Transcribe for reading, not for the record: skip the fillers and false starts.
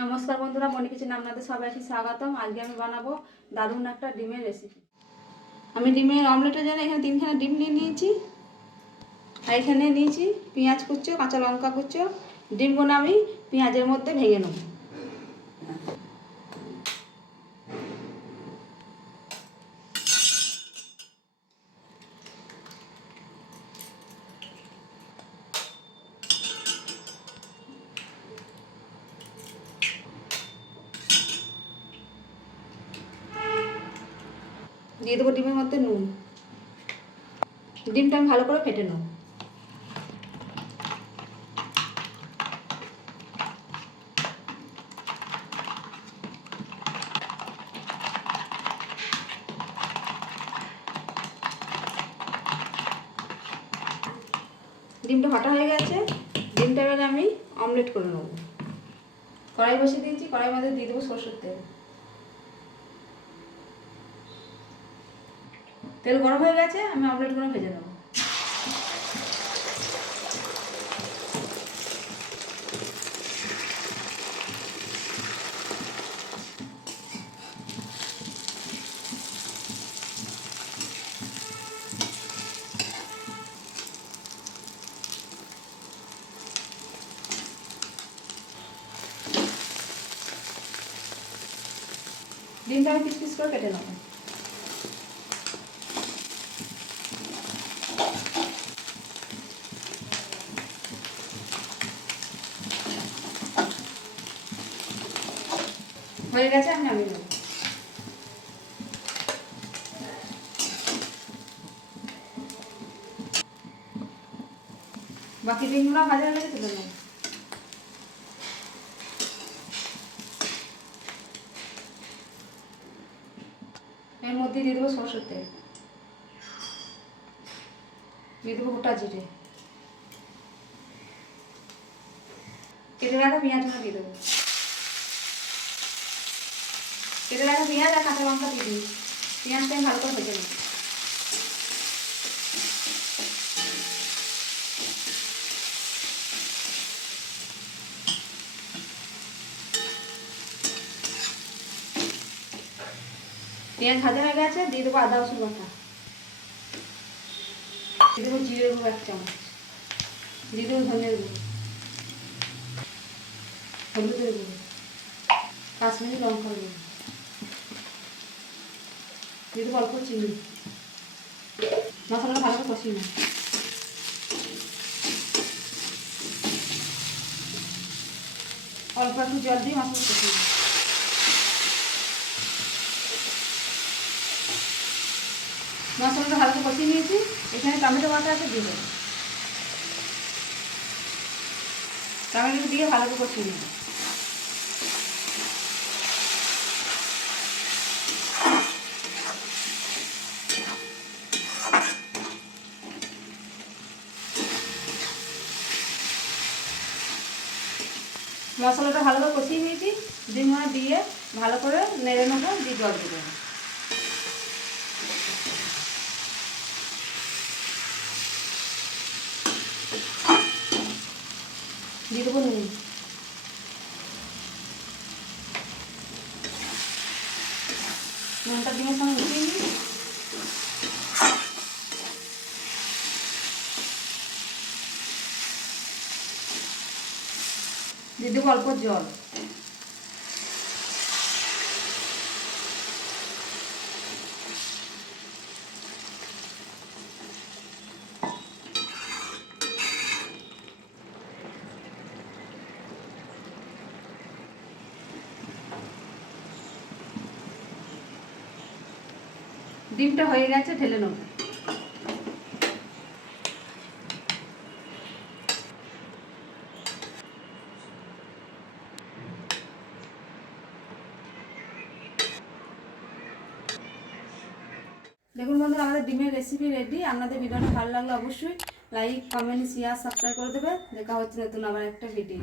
নমস্কার বন্ধুরা, মনি কিচেনে আপনাদের সবাইকে স্বাগতম। আজকে আমি বানাবো দারুণ একটা ডিমের রেসিপি। আমি ডিমের অমলেটের জন্য এখানে 3খানা ডিম নিয়ে নিয়েছি, আর এখানে নিয়েছি পেঁয়াজ কুচো, কাঁচা লঙ্কা কুচো। ডিমগুলো আমি পেঁয়াজের মধ্যে ভেঙে নেব। দিয়ে দেবো ডিমের মধ্যে নুন। ডিমটা আমি ভালো করে ফেটে নেব। ডিমটা ফাটা হয়ে গেছে। ডিমটা এবারে আমি অমলেট করে নেব। কড়াই বসিয়ে দিয়েছি, কড়াইয়ের মধ্যে দিয়ে দেবো সরষের তেল। তেল গরম হয়ে গেছে, আমি অমলেটগুলো ভেজে নেব। ডিমটা আমি পিস পিস করে কেটে নেব। হয়ে গেছে, আমি নামিয়ে নেব। বাকি ডিমগুলো ভাজা হয়ে গেছে, তুলে নেব। এর মধ্যে দিয়ে দেবো সরষের তেল, দিয়ে দেবো গোটা জিরে, কেটে রাখা পেঁয়াজগুলো দিয়ে দেবো। কেটে রাখা পেঁয়াজ আর কাঁচা লঙ্কা দিয়ে দিই। পেঁয়াজটা আমি ভালো করে ভেজে নেব। পেঁয়াজ ভাজা হয়ে গেছে, দিয়ে দেবো আদা রসুন বাটা, দিয়ে দেবো জিরে গুঁড়ো 1 চামচ, দিয়ে দেবো ধনের গুঁড়ো, হলুদের গুঁড়ো, কাশ্মীরি লঙ্কার গুঁড়ো, দিয়ে দেবো অল্প চিনি। মশলাটা ভালো করে কষিয়ে নেব। অল্প একটু জল দিয়ে মশলা কষিয়ে নেব। মশলাটা ভালো করে কষিয়ে নিয়েছি। এখানে টমেটো বাটা আছে, দিয়ে দেবো। টমেটো দিয়ে ভালো করে কষিয়ে নেব। মশলাটা ভালো করে কষিয়ে নিয়েছি। ডিমগুলো দিয়ে ভালো করে নেড়ে নেবো, দিয়ে জল দিয়ে দেবো। দিয়ে দেবো নুন, নুনটা ডিমের সঙ্গে মিশিয়ে নিই। দিয়ে দেবো অল্প জল। ডিমটা হয়ে গেছে, ঢেলে নেব। দেখুন বন্ধুরা, আমাদের ডিমের রেসিপি রেডি। আপনাদের ভিডিওটা ভালো লাগলে অবশ্যই লাইক, কমেন্ট, শেয়ার, সাবস্ক্রাইব করে দেবে। দেখা হচ্ছে নতুন আবার একটা ভিডিও।